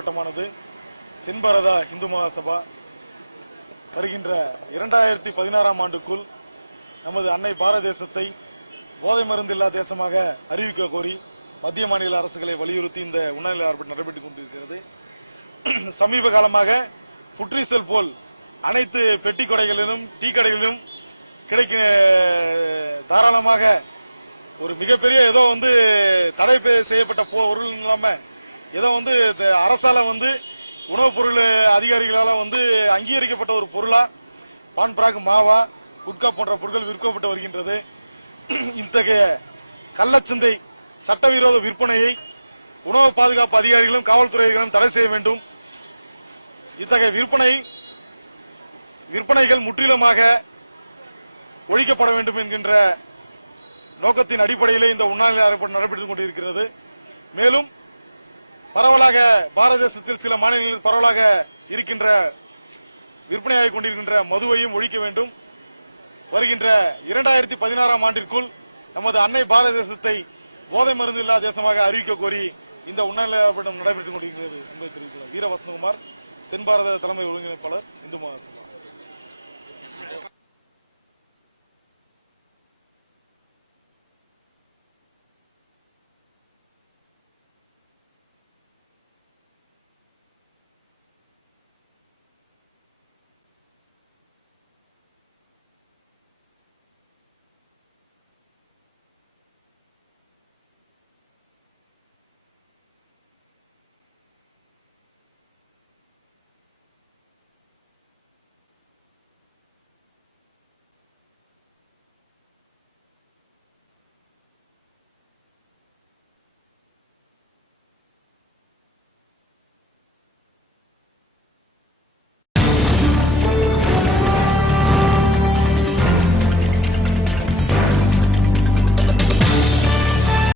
போராட்டமானது தென்பாரதா இந்து மகாசபா வருகின்ற 2016ஆம் ஆண்டுக்குள் நமது அன்னை பாரத தேசத்தை போதை மருந்து இல்லா தேசமாக அறிவிக்க கோரி மத்திய மாநில அரசுகளை வலியுறுத்தி இந்த உண்ணாநிலை ஆர்ப்பாட்டம் நடைபெற்றுக் கொண்டிருக்கிறது. சமீப காலமாக புற்றீசல் போல் அனைத்து பெட்டி கடைகளிலும் டீ கடைகளிலும் கிடைக்க தாராளமாக ஒரு மிகப்பெரிய ஏதோ தடை செய்யப்பட்ட பொருள் இல்லாம ஏதோ அரசால உணவுப் பொருள் அதிகாரிகளால அங்கீகரிக்கப்பட்ட ஒரு பொருளா பான் பிராக் மாவா குட்கா போன்ற பொருட்கள் விற்கப்பட்டு வருகின்றது. இத்தகைய கள்ளச்சந்தை சட்டவிரோத விற்பனையை உணவு பாதுகாப்பு அதிகாரிகளும் காவல்துறையினரும் தடை செய்ய வேண்டும். இத்தகைய விற்பனைகள் முற்றிலுமாக ஒழிக்கப்பட வேண்டும் என்கின்ற நோக்கத்தின் அடிப்படையிலே இந்த உண்ணாநிலை ஆர்ப்பாட்டம் நடைபெற்றுக் கொண்டிருக்கிறது. மேலும் பரவலாக பாரத தேசத்தில் சில மாநிலங்களில் பரவலாக இருக்கின்ற விற்பனையாகிக் கொண்டிருக்கின்ற மதுவையும் ஒழிக்க வேண்டும். வருகின்ற 2016ஆம் ஆண்டிற்குள் நமது அன்னை பாரத தேசத்தை போதை மருந்து இல்லா தேசமாக அறிவிக்க கோரி இந்த உண்ணாநிலை ஆர்ப்பாட்டம் நடைபெற்றுக் கொண்டிருக்கிறது என்பதை தெரிவித்துள்ளார். வீர வசந்தகுமார், தென்பாரத தலைமை ஒருங்கிணைப்பாளர், இந்து மகாசபா.